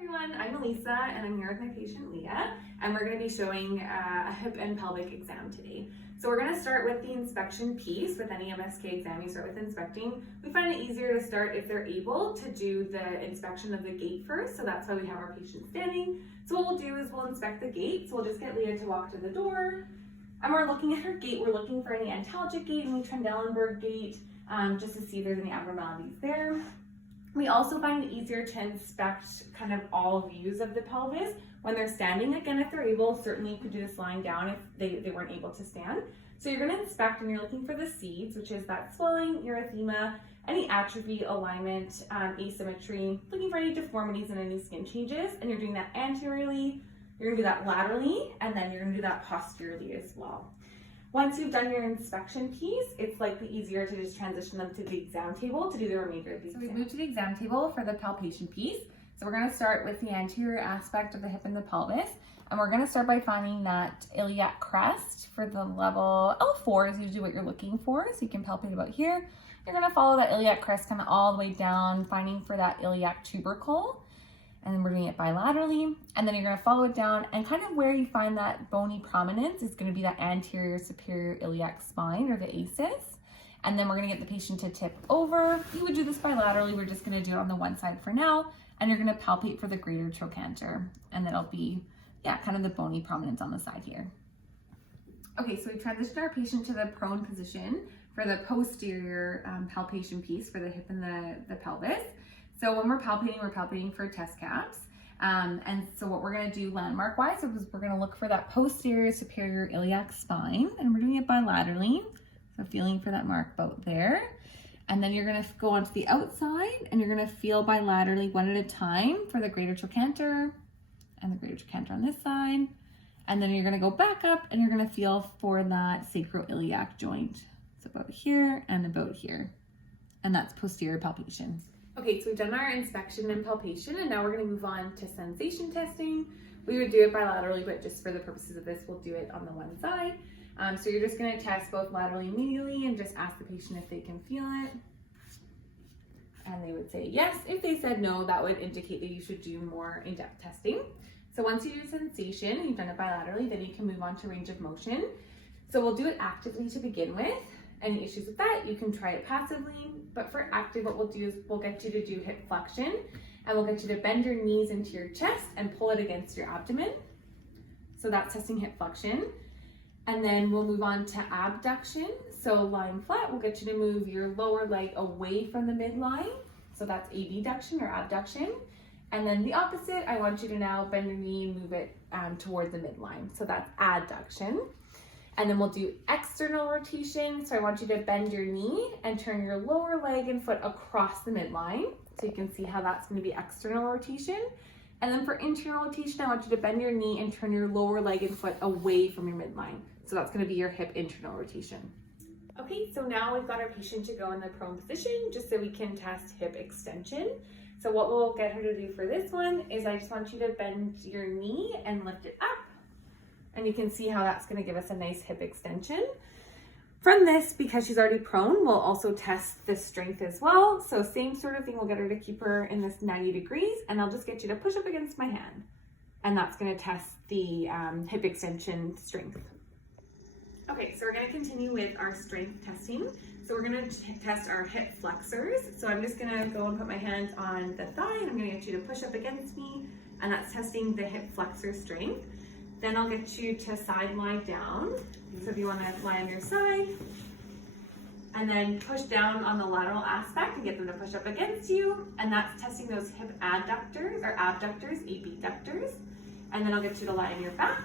Everyone, I'm Elisa and I'm here with my patient Leah, and we're going to be showing a hip and pelvic exam today. So we're going to start with the inspection piece. With any MSK exam, you start with inspecting. We find it easier to start if they're able to do the inspection of the gait first, so that's why we have our patient standing. So what we'll do is we'll inspect the gait. So we'll just get Leah to walk to the door, and we're looking at her gait. We're looking for any antalgic gait, any Trendelenburg gait, just to see if there's any abnormalities there. We also find it easier to inspect kind of all views of the pelvis when they're standing. Again, if they're able, certainly you could do this lying down if they weren't able to stand. So you're going to inspect and you're looking for the seeds, which is that swelling, erythema, any atrophy, alignment, asymmetry, looking for any deformities and any skin changes. And you're doing that anteriorly, you're going to do that laterally, and then you're going to do that posteriorly as well. Once you've done your inspection piece, it's likely easier to just transition them to the exam table to do the remainder of the exam. So we've moved to the exam table for the palpation piece. So we're going to start with the anterior aspect of the hip and the pelvis. And we're going to start by finding that iliac crest for the level L4 is usually what you're looking for. So you can palpate about here. You're going to follow that iliac crest kind of all the way down, finding for that iliac tubercle. And then we're doing it bilaterally, and then you're going to follow it down, and kind of where you find that bony prominence is going to be that anterior superior iliac spine, or the ASIS. And then we're going to get the patient to tip over. You would do this bilaterally. We're just going to do it on the one side for now, and you're going to palpate for the greater trochanter, and that'll be, kind of the bony prominence on the side here. Okay, so we transitioned our patient to the prone position for the posterior palpation piece for the hip and the pelvis. So when we're palpating for test caps. And so what we're going to do landmark-wise is we're going to look for that posterior superior iliac spine, and we're doing it bilaterally. So feeling for that mark about there. And then you're going to go onto the outside, and you're going to feel bilaterally one at a time for the greater trochanter and the greater trochanter on this side. And then you're going to go back up, and you're going to feel for that sacroiliac joint. So about here and about here. And that's posterior palpation. Okay, so we've done our inspection and palpation, and now we're going to move on to sensation testing. We would do it bilaterally, but just for the purposes of this, we'll do it on the one side. So you're just going to test both laterally and medially and just ask the patient if they can feel it. And they would say yes. If they said no, that would indicate that you should do more in-depth testing. So once you do sensation, you've done it bilaterally, then you can move on to range of motion. So we'll do it actively to begin with. Any issues with that, you can try it passively, but for active, what we'll do is we'll get you to do hip flexion, and we'll get you to bend your knees into your chest and pull it against your abdomen. So that's testing hip flexion. And then we'll move on to abduction. So lying flat, we'll get you to move your lower leg away from the midline. So that's abduction or abduction. And then the opposite, I want you to now bend your knee and move it toward the midline. So that's adduction. And then we'll do external rotation. So I want you to bend your knee and turn your lower leg and foot across the midline. So you can see how that's going to be external rotation. And then for internal rotation, I want you to bend your knee and turn your lower leg and foot away from your midline. So that's going to be your hip internal rotation. Okay, so now we've got our patient to go in the prone position just so we can test hip extension. So what we'll get her to do for this one is I just want you to bend your knee and lift it up. And you can see how that's going to give us a nice hip extension. From this, because she's already prone, we'll also test the strength as well. So same sort of thing, we'll get her to keep her in this 90 degrees, and I'll just get you to push up against my hand. And that's going to test the hip extension strength. Okay, so we're going to continue with our strength testing. So we're going to test our hip flexors. So I'm just going to go and put my hands on the thigh, and I'm going to get you to push up against me, and that's testing the hip flexor strength. Then I'll get you to side lie down. So if you want to lie on your side, and then push down on the lateral aspect and get them to push up against you. And that's testing those hip adductors or abductors, abductors. And then I'll get you to lie on your back.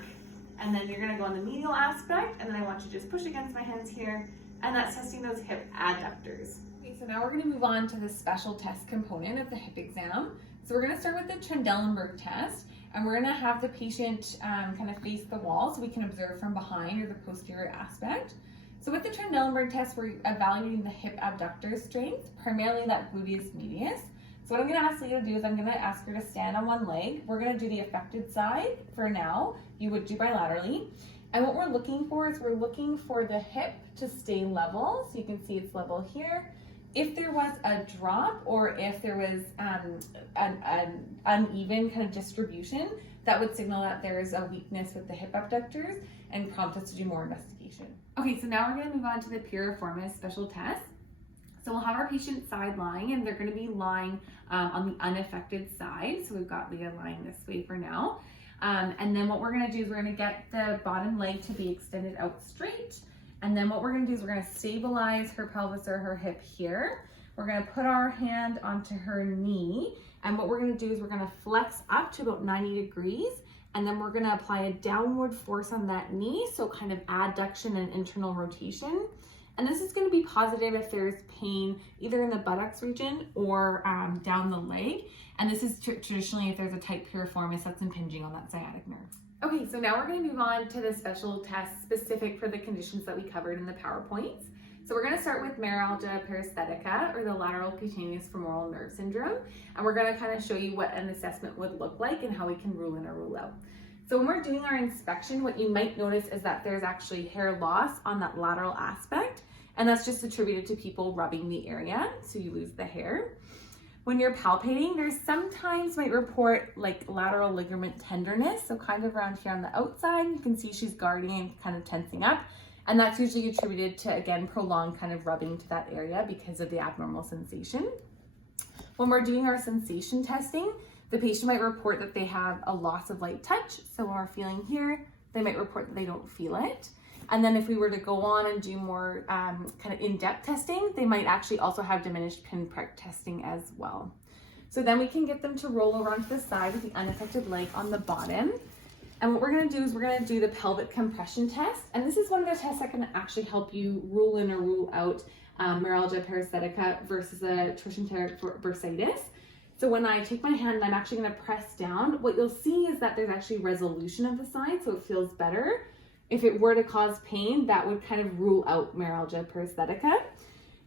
And then you're going to go on the medial aspect. And then I want you to just push against my hands here. And that's testing those hip adductors. Okay, so now we're going to move on to the special test component of the hip exam. So we're going to start with the Trendelenburg test. And we're going to have the patient kind of face the wall so we can observe from behind, or the posterior aspect. So with the Trendelenburg test, we're evaluating the hip abductor strength, primarily that gluteus medius. So what I'm going to ask Leah to do is I'm going to ask her to stand on one leg. We're going to do the affected side for now. You would do bilaterally. And what we're looking for is we're looking for the hip to stay level. So you can see it's level here. if there was a drop or if there was an uneven kind of distribution, that would signal that there is a weakness with the hip abductors and prompt us to do more investigation. Okay, so now we're going to move on to the piriformis special test. So we'll have our patient side lying, and they're going to be lying on the unaffected side. So we've got Leah lying this way for now. And then what we're going to do is we're going to get the bottom leg to be extended out straight. And then what we're going to do is we're going to stabilize her pelvis or her hip here. We're going to put our hand onto her knee. And what we're going to do is we're going to flex up to about 90 degrees. And then we're going to apply a downward force on that knee. So kind of adduction and internal rotation. And this is going to be positive if there's pain either in the buttocks region or down the leg. And this is traditionally if there's a tight piriformis that's impinging on that sciatic nerve. Okay, so now we're going to move on to the special test specific for the conditions that we covered in the PowerPoints. So we're going to start with meralgia paresthetica, or the lateral cutaneous femoral nerve syndrome. And we're going to kind of show you what an assessment would look like and how we can rule in or rule out. So when we're doing our inspection, what you might notice is that there's actually hair loss on that lateral aspect, and that's just attributed to people rubbing the area, so you lose the hair. When you're palpating, there's sometimes might report like lateral ligament tenderness, so kind of around here on the outside, you can see she's guarding and kind of tensing up, and that's usually attributed to, again, prolonged kind of rubbing to that area because of the abnormal sensation. When we're doing our sensation testing, the patient might report that they have a loss of light touch. So when we're feeling here, they might report that they don't feel it. And then if we were to go on and do more kind of in-depth testing, they might actually also have diminished pinprick testing as well. So then we can get them to roll over onto the side with the unaffected leg on the bottom. And what we're going to do is we're going to do the pelvic compression test. And this is one of the tests that can actually help you rule in or rule out meralgia paresthetica versus a trochanteric bursitis. So when I take my hand and I'm actually going to press down, what you'll see is that there's actually resolution of the side, so it feels better. If it were to cause pain, that would kind of rule out meralgia paresthetica.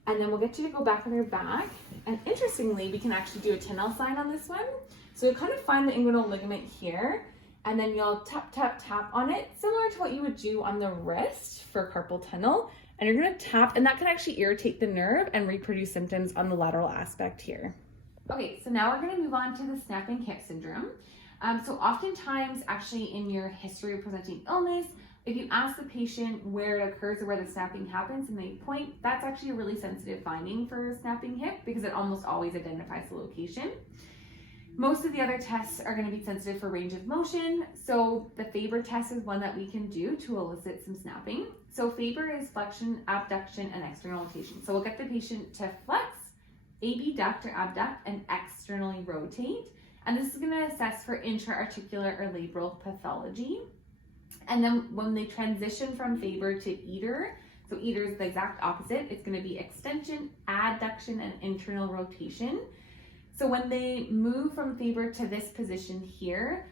And then we'll get you to go back on your back. And interestingly, we can actually do a Tinel sign on this one. So you'll kind of find the inguinal ligament here, and then you'll tap, tap, tap on it, similar to what you would do on the wrist for carpal tunnel. And you're going to tap, and that can actually irritate the nerve and reproduce symptoms on the lateral aspect here. Okay, so now we're going to move on to the snapping hip syndrome. So oftentimes, actually in your history of presenting illness, if you ask the patient where it occurs or where the snapping happens and they point, that's actually a really sensitive finding for a snapping hip because it almost always identifies the location. Most of the other tests are going to be sensitive for range of motion. So the Faber test is one that we can do to elicit some snapping. So Faber is flexion, abduction, and external rotation. So we'll get the patient to flex, abduct or abduct, and externally rotate. And this is going to assess for intra-articular or labral pathology. And then when they transition from Faber to Eder, so Eder is the exact opposite, it's going to be extension, adduction, and internal rotation. So when they move from Faber to this position here,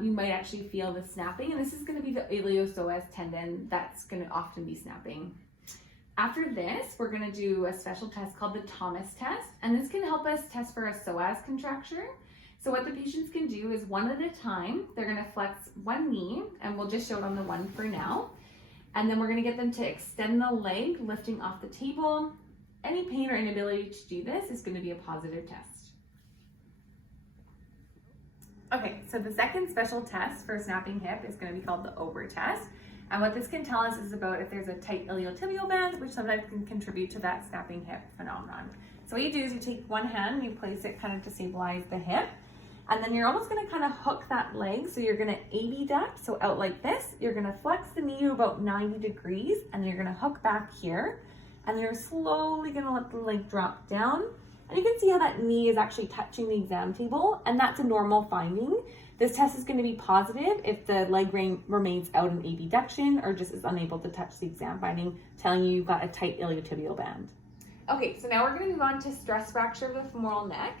you might actually feel the snapping, and this is going to be the iliopsoas tendon that's going to often be snapping. After this, we're going to do a special test called the Thomas test, and this can help us test for a psoas contracture. So what the patients can do is one at a time, they're going to flex one knee, and we'll just show it on the one for now. And then we're going to get them to extend the leg, lifting off the table. Any pain or inability to do this is going to be a positive test. Okay, so the second special test for snapping hip is going to be called the Ober test. And what this can tell us is about if there's a tight iliotibial band, which sometimes can contribute to that snapping hip phenomenon. So what you do is you take one hand and you place it kind of to stabilize the hip. And then you're almost going to kind of hook that leg. So you're going to abduct, so out like this. You're going to flex the knee to about 90 degrees, and then you're going to hook back here. And then you're slowly going to let the leg drop down. And you can see how that knee is actually touching the exam table, and that's a normal finding. This test is going to be positive if the leg remains out in abduction or just is unable to touch the exam finding, telling you you've got a tight iliotibial band. Okay, so now we're going to move on to stress fracture of the femoral neck.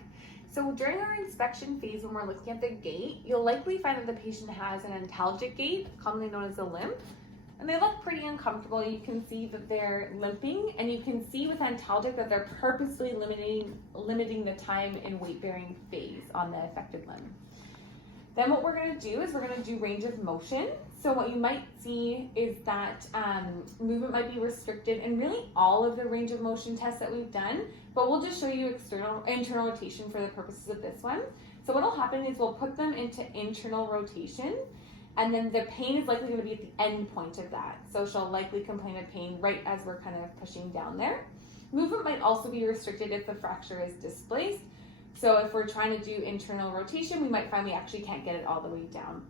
So during our inspection phase, when we're looking at the gait, you'll likely find that the patient has an antalgic gait, commonly known as a limp. And they look pretty uncomfortable. You can see that they're limping, and you can see with antalgic that they're purposely limiting the time in weight-bearing phase on the affected limb. Then what we're going to do is we're going to do range of motion. So what you might see is that movement might be restricted in really all of the range of motion tests that we've done, but we'll just show you internal rotation for the purposes of this one. So what will happen is we'll put them into internal rotation, and then the pain is likely going to be at the end point of that. So she'll likely complain of pain right as we're kind of pushing down there. Movement might also be restricted if the fracture is displaced. So if we're trying to do internal rotation, we might find we actually can't get it all the way down.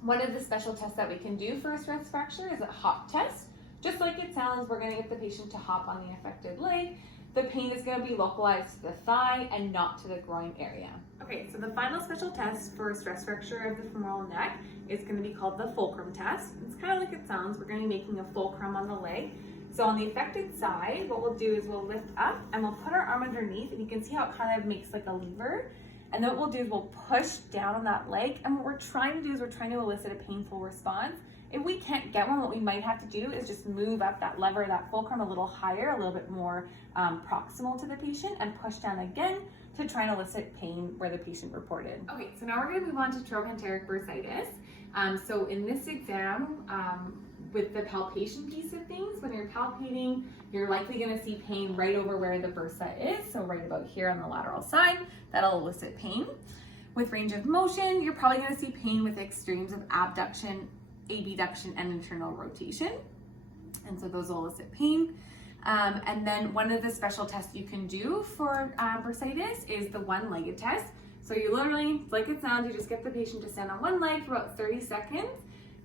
One of the special tests that we can do for a stress fracture is a hop test. Just like it sounds, we're going to get the patient to hop on the affected leg. The pain is going to be localized to the thigh and not to the groin area. Okay, so the final special test for a stress fracture of the femoral neck is going to be called the fulcrum test. It's kind of like it sounds. We're going to be making a fulcrum on the leg. So on the affected side, what we'll do is we'll lift up and we'll put our arm underneath, and you can see how it kind of makes like a lever. And then what we'll do is we'll push down on that leg, and what we're trying to do is we're trying to elicit a painful response. If we can't get one, what we might have to do is just move up that lever, that fulcrum a little higher, a little bit more proximal to the patient, and push down again to try and elicit pain where the patient reported. Okay, so now we're going to move on to trochanteric bursitis. So in this exam, with the palpation piece of things, when you're palpating, you're likely going to see pain right over where the bursa is, so right about here on the lateral side. That'll elicit pain. With range of motion, you're probably going to see pain with extremes of abduction, abduction, and internal rotation, and so those will elicit pain. And then one of the special tests you can do for bursitis is the one-legged test. So you literally, like it sounds, you just get the patient to stand on one leg for about 30 seconds.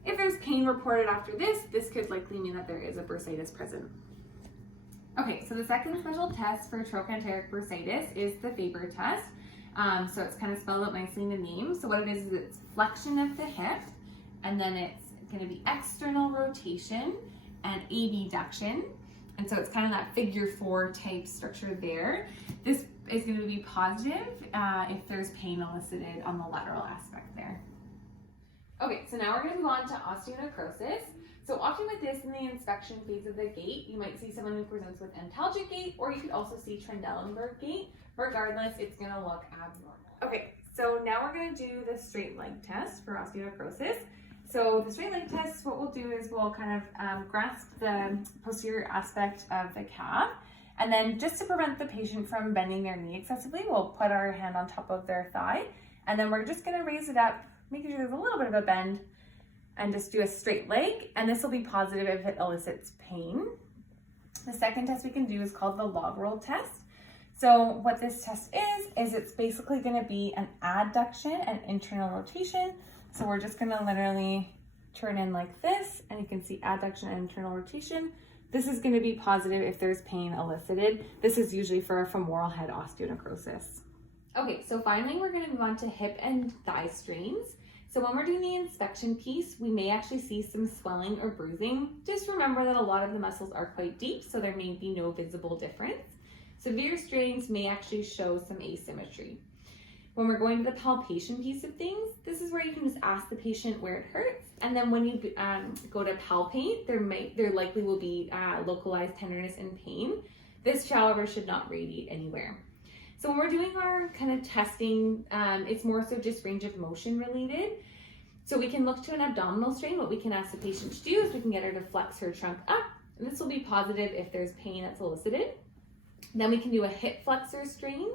If there's pain reported after this could likely mean that there is a bursitis present. Okay, so the second special test for trochanteric bursitis is the Faber test. So it's kind of spelled out nicely in the name. So what it is it's flexion of the hip, and then it's going to be external rotation and abduction. And so it's kind of that figure 4 type structure there. This is going to be positive if there's pain elicited on the lateral aspect there. Okay, so now we're going to move on to osteonecrosis. So often with this in the inspection phase of the gait, you might see someone who presents with antalgic gait, or you could also see Trendelenburg gait. Regardless, it's going to look abnormal. Okay, so now we're going to do the straight leg test for osteonecrosis. So the straight leg test, what we'll do is we'll kind of grasp the posterior aspect of the calf, and then just to prevent the patient from bending their knee excessively, we'll put our hand on top of their thigh, and then we're just going to raise it up, making sure there's a little bit of a bend, and just do a straight leg, and this will be positive if it elicits pain. The second test we can do is called the log roll test. So what this test is it's basically going to be an adduction and internal rotation. So we're just going to literally turn in like this, and you can see adduction and internal rotation. This is going to be positive if there's pain elicited. This is usually for a femoral head osteonecrosis. Okay, so finally we're going to move on to hip and thigh strains. So when we're doing the inspection piece, we may actually see some swelling or bruising. Just remember that a lot of the muscles are quite deep, so there may be no visible difference. Severe strains may actually show some asymmetry. When we're going to the palpation piece of things, this is where you can just ask the patient where it hurts, and then when you go to palpate, there likely will be localized tenderness and pain. This, however, should not radiate anywhere. So when we're doing our kind of testing, it's more so just range of motion related. So we can look to an abdominal strain. What we can ask the patient to do is we can get her to flex her trunk up, and this will be positive if there's pain that's elicited. Then we can do a hip flexor strain.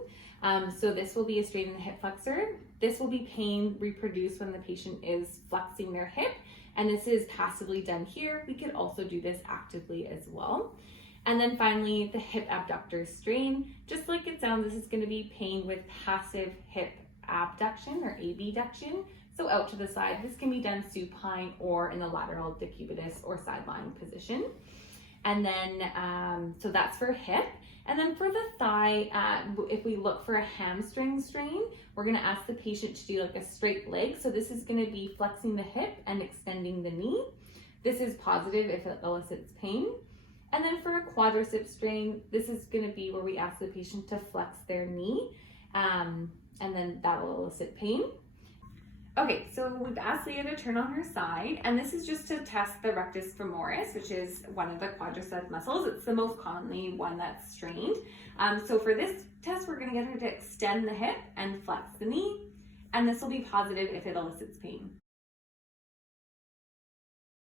So this will be a strain in the hip flexor. This will be pain reproduced when the patient is flexing their hip, and this is passively done here. We could also do this actively as well. And then finally, the hip abductor strain. Just like it sounds, this is going to be pain with passive hip abduction or abduction. So out to the side. This can be done supine or in the lateral decubitus or sideline position. And then, so that's for hip. And then for the thigh, if we look for a hamstring strain, we're going to ask the patient to do like a straight leg. So this is going to be flexing the hip and extending the knee. This is positive if it elicits pain. And then for a quadricep strain, this is going to be where we ask the patient to flex their knee, and then that will elicit pain. Okay, so we've asked Leah to turn on her side, and this is just to test the rectus femoris, which is one of the quadricep muscles. It's the most commonly one that's strained. So for this test, we're going to get her to extend the hip and flex the knee, and this will be positive if it elicits pain.